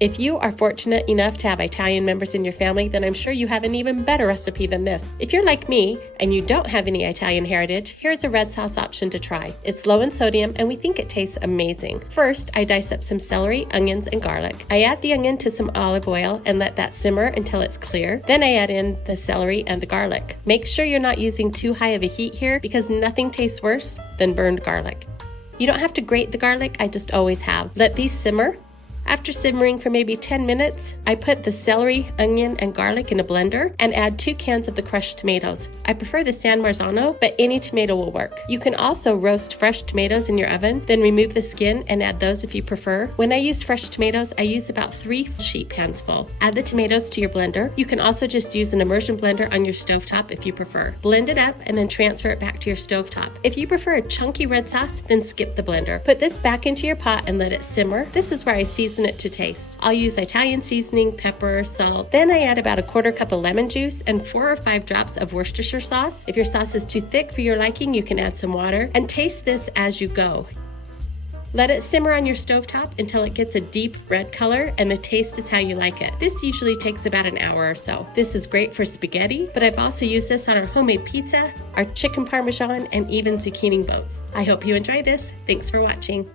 If you are fortunate enough to have Italian members in your family, then I'm sure you have an even better recipe than this. If you're like me and you don't have any Italian heritage, here's a red sauce option to try. It's low in sodium and we think it tastes amazing. First, I dice up some celery, onions, and garlic. I add the onion to some olive oil and let that simmer until it's clear. Then I add in the celery and the garlic. Make sure you're not using too high of a heat here because nothing tastes worse than burned garlic. You don't have to grate the garlic, I just always have. Let these simmer. After simmering for maybe 10 minutes, I put the celery, onion, and garlic in a blender and add 2 cans of the crushed tomatoes. I prefer the San Marzano, but any tomato will work. You can also roast fresh tomatoes in your oven, then remove the skin and add those if you prefer. When I use fresh tomatoes, I use about 3 sheet pans full. Add the tomatoes to your blender. You can also just use an immersion blender on your stovetop if you prefer. Blend it up and then transfer it back to your stovetop. If you prefer a chunky red sauce, then skip the blender. Put this back into your pot and let it simmer. This is where I season it to taste. I'll use Italian seasoning, pepper, salt. Then I add about a 1/4 cup of lemon juice and 4 or 5 drops of Worcestershire sauce. If your sauce is too thick for your liking, you can add some water and taste this as you go. Let it simmer on your stovetop until it gets a deep red color and the taste is how you like it. This usually takes about an hour or so. This is great for spaghetti, but I've also used this on our homemade pizza, our chicken parmesan, and even zucchini boats. I hope you enjoy this. Thanks for watching.